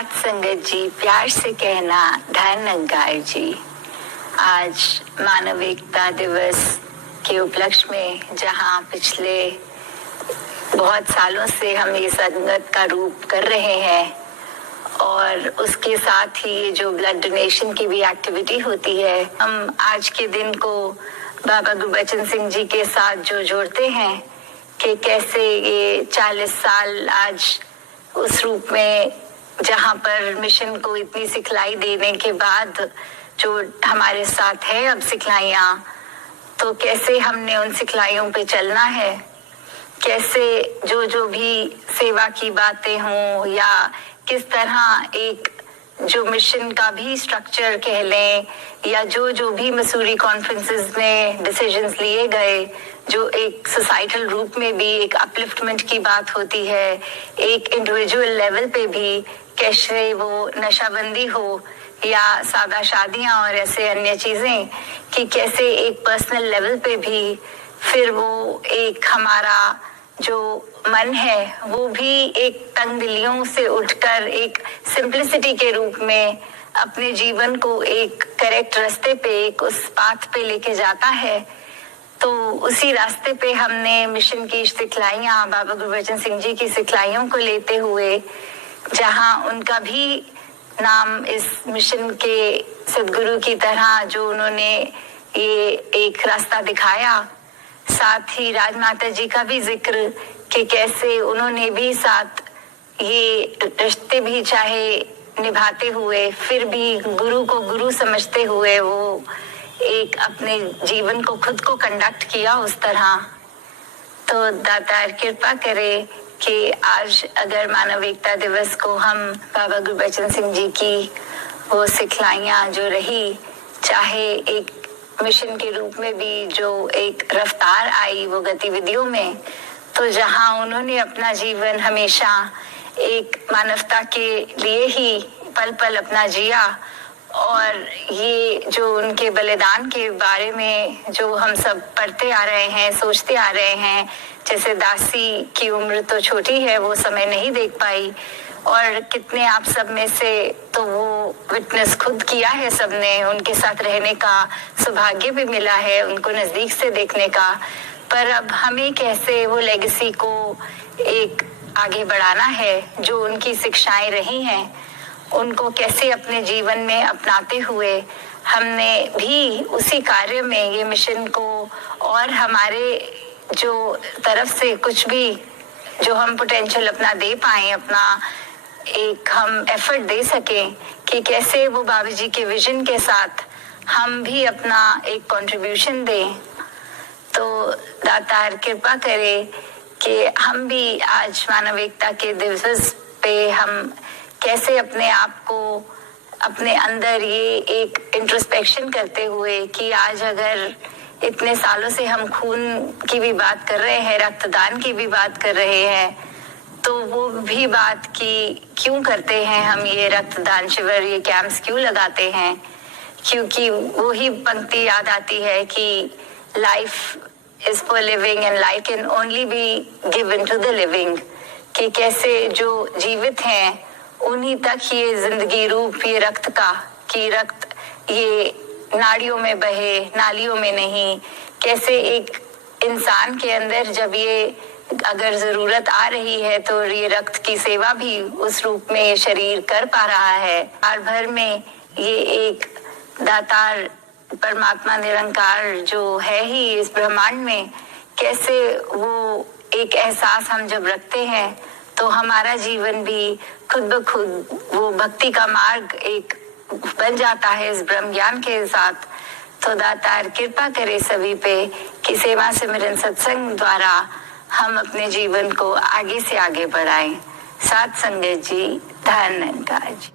साथ संगत जी, प्यार से कहना धन अंगार जी। आज मानव एकता दिवस के उपलक्ष्य में जहां पिछले बहुत सालों से हम ये संगत का रूप कर रहे हैं और उसके साथ ही ये जो ब्लड डोनेशन की भी एक्टिविटी होती है, हम आज के दिन को बाबा गुरबचन सिंह जी के साथ जो जोड़ते हैं कि कैसे ये 40 साल आज उस रूप में जहां पर मिशन को इतनी सिखलाई देने के बाद जो हमारे साथ है अब सिखलाइयाँ, तो कैसे हमने उन सिखलाइयों पे चलना है, कैसे जो भी सेवा की बातें हों या किस तरह एक जो मिशन का भी स्ट्रक्चर कह लें या जो भी मसूरी कॉन्फ्रेंसेस में डिसीजंस लिए गए, जो एक सोसाइटल रूप में भी एक अपलिफ्टमेंट की बात होती है, एक इंडिविजुअल लेवल पे भी कैसे वो नशाबंदी हो या सादा शादियां और ऐसे अन्य चीजें, कि कैसे एक पर्सनल लेवल पे भी फिर वो एक हमारा जो मन है वो भी एक तंगदिलियों से उठकर एक सिंप्लिसिटी के रूप में अपने जीवन को एक करेक्ट रास्ते पे, एक उस पाथ पे लेके जाता है। तो उसी रास्ते पे हमने मिशन की सिखलाइयाँ, बाबा गुरबचन सिंह जी की सिखलाइयों को लेते हुए, जहाँ उनका भी नाम इस मिशन के सदगुरु की तरह जो उन्होंने ये एक रास्ता दिखाया, साथ ही राजमाता जी का भी जिक्र कि कैसे उन्होंने भी साथ ये रिश्ते भी चाहे निभाते हुए फिर भी गुरु को गुरु समझते हुए वो एक अपने जीवन को खुद को कंडक्ट किया उस तरह। तो दातार कृपा करे कि आज अगर मानव एकता दिवस को हम बाबा गुरबचन सिंह जी की वो सिखलाइयाँ जो रही, चाहे एक मिशन के रूप में भी जो एक रफ्तार आई वो गतिविधियों में, तो जहां उन्होंने अपना जीवन हमेशा एक मानवता के लिए ही पल पल अपना जिया, और ये जो उनके बलिदान के बारे में जो हम सब पढ़ते आ रहे हैं, सोचते आ रहे हैं, जैसे दासी की उम्र तो छोटी है, वो समय नहीं देख पाई, और कितने आप सब में से तो वो विटनेस खुद किया है सबने, उनके साथ रहने का सौभाग्य भी मिला है, उनको नजदीक से देखने का। पर अब हमें कैसे वो लेगेसी को एक आगे बढ़ाना है, जो उनकी शिक्षाएं रही हैं उनको कैसे अपने जीवन में अपनाते हुए हमने भी उसी कार्य में ये मिशन को और हमारे जो तरफ से कुछ भी जो हम पोटेंशियल अपना दे पाए, अपना एक हम एफर्ट दे सकें कि कैसे वो बाबा जी के विजन के साथ हम भी अपना एक कंट्रीब्यूशन दें। तो दातार कृपा करे कि हम भी आज मानव एकता के दिवस पे हम कैसे अपने आप को अपने अंदर ये एक इंट्रोस्पेक्शन करते हुए कि आज अगर इतने सालों से हम खून की भी बात कर रहे हैं, रक्तदान की भी बात कर रहे हैं, तो वो भी बात कि क्यों करते हैं हम ये रक्तदान शिविर, ये कैंप्स क्यों लगाते हैं, क्योंकि वो ही पंक्ति याद आती है कि life is for living and life can only be given to the living, कि कैसे जो जीवित हैं उन्हीं तक ये जिंदगी रूप ये रक्त का, कि रक्त ये नाड़ियों में बहे, नालियों में नहीं, कैसे एक इंसान के अंदर जब ये अगर जरूरत आ रही है तो ये रक्त की सेवा भी उस रूप में ये शरीर कर पा रहा है। साल भर में ये एक दातार परमात्मा निरंकार जो है ही इस ब्रह्मांड में, कैसे वो एक एहसास हम जब रखते हैं तो हमारा जीवन भी खुद ब खुद वो भक्ति का मार्ग एक बन जाता है इस ब्रह्म ज्ञान के साथ। तो दातार कृपा करे सभी पे कि सेवा सिमरन सत्संग द्वारा हम अपने जीवन को आगे से आगे बढ़ाएं। साथ संगत जी, धन अंगार जी।